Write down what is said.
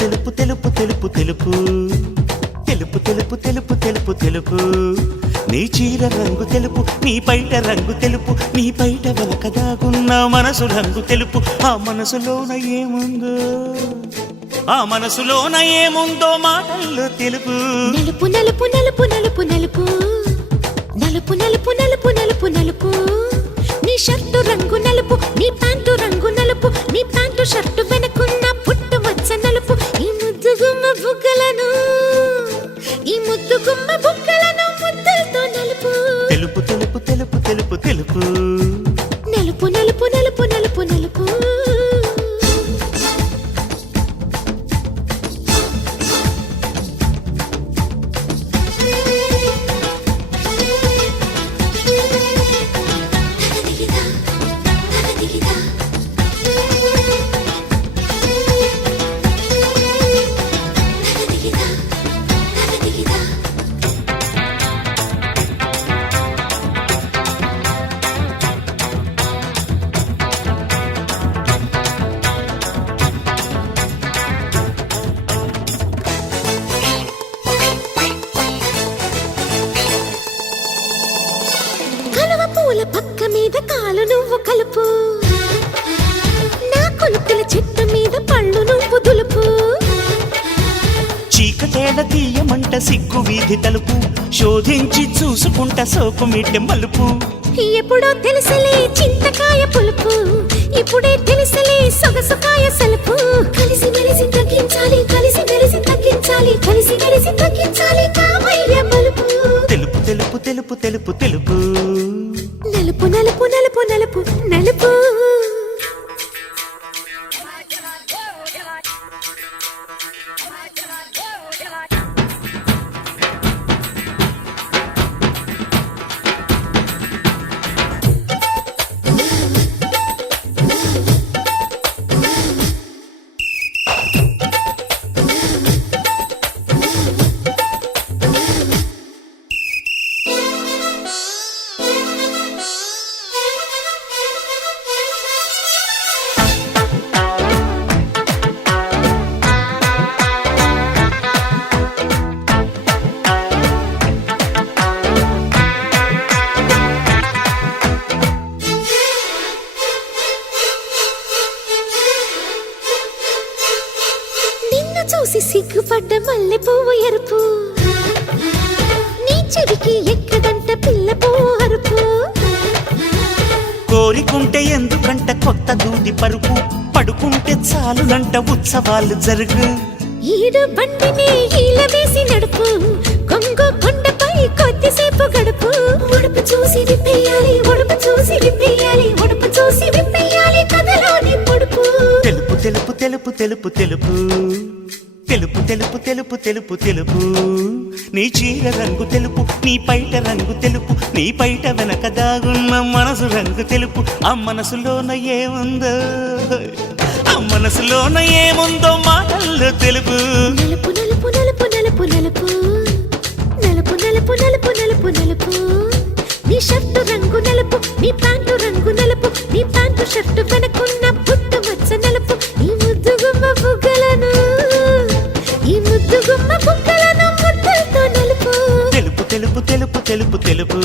తెలుపు తెలుపు తెలుపు తెలుపు తెలుపు తెలుపు తెలుపు తెలుపు తెలుపు తెలుపు నీ చీర రంగు తెలుపు, నీ బయట రంగు తెలుపు, నీ బయట వెనక దాగున్న మనసు రంగు తెలుపు. ఆ మనసులోన ఏముందో, ఆ మనసులోన ఏముందో మాటల్లో తెలుపు. నలుపు నలుపు నలుపు నలుపు నలుపు నలుపు నలుపు నలుపు నలుపు నలుపు నీ షర్టు రంగు నలుపు, నీ ప్యాంటు రంగు నలుపు, నీ ప్యాంటు షర్టు వెనకున్న పుట్టు మచ్చ నలుపు. ఈ ముద్దు గుమ్మ బుగ్గలను, ఈ ముద్దు గుమ్మ బుగ్గలను ముద్దులతో నలుపు. తెలుపు తెలుపు తెలుపు తెలుపు తెలుపు నలుపు నలుపు నలుపు నలుపు నలుపు పూల పక్క మీద కాలు నువ్వు కలుపు, నా కొలుకుల చెట్టు మీద పళ్ళు నువ్వు దులుపు. చీకటేడ తీయమంట సిగ్గు వీధి తలుపు, శోధించి చూసుకుంట సోకు మిట్టె మలుపు. ఎప్పుడో తెలుసలే చింతకాయ పులుపు, ఇప్పుడే తెలుసలే సొగసుకాయ సలుపు. కలిసి మెలిసి తగ్గించాలి, కలిసి మెలిసి తగ్గించాలి, కలిసి మెలిసి తగ్గించాలి కామయ్య బలుపు. తెలుపు తెలుపు తెలుపు తెలుపు తెలుపు నలుపు నలుపు నలుపు నలుపు నలుపు చూసి సిగ్గుపడ్డ మల్లె పువ్వు ఎరుపు, నీ చెవికి ఎక్కదంట పిల్ల పువ్వు అరుపు. కోరికుంటే ఎందుకంట కొత్త దూది పరుపు, పడుకుంటే చాలునంట ఉత్సవాలు జరుగు. ఈడు బండిని ఈల వేసి నడుపు, కొంగు కొండపై కొద్దిసేపు గడుపు. ఉడుపు చూసి విప్పేయాలి, ఉడుపు చూసి విప్పేయాలి, ఉడుపు చూసి విప్పేయాలి కథలోని పొడుపు. తెలుపు తెలుపు తెలుపు తెలుపు తెలుపు తెలుపు తెలుపు తెలుపు తెలుపు తెలుపు నీ చీర రంగు తెలుపు, నీ పైట రంగు తెలుపు, నీ పైట వెనక దాగున్న మనసు రంగు తెలుపు. ఆ మనసులోన ఏముందో, ఆ మనసులోన ఏముందో మాటల్లో తెలుపు. నలుపు నలుపు నలుపు నలుపు నలుపు నలుపు నలుపు నలుపు నలుపు నలుపు నీ షర్టు రంగు నలుపు, నీ ప్యాంటు రంగు నలుపు, నీ ప్యాంటు షర్టు వెనకున్న పుట్టు మచ్చ నలుపు. ఈ ముద్దు గుమ్మ బుగ్గలను, ఈ ముద్దు గుమ్మ బుగ్గలను ముద్దులతో నలుపు. తెలుపు తెలుపు తెలుపు తెలుపు తెలుపు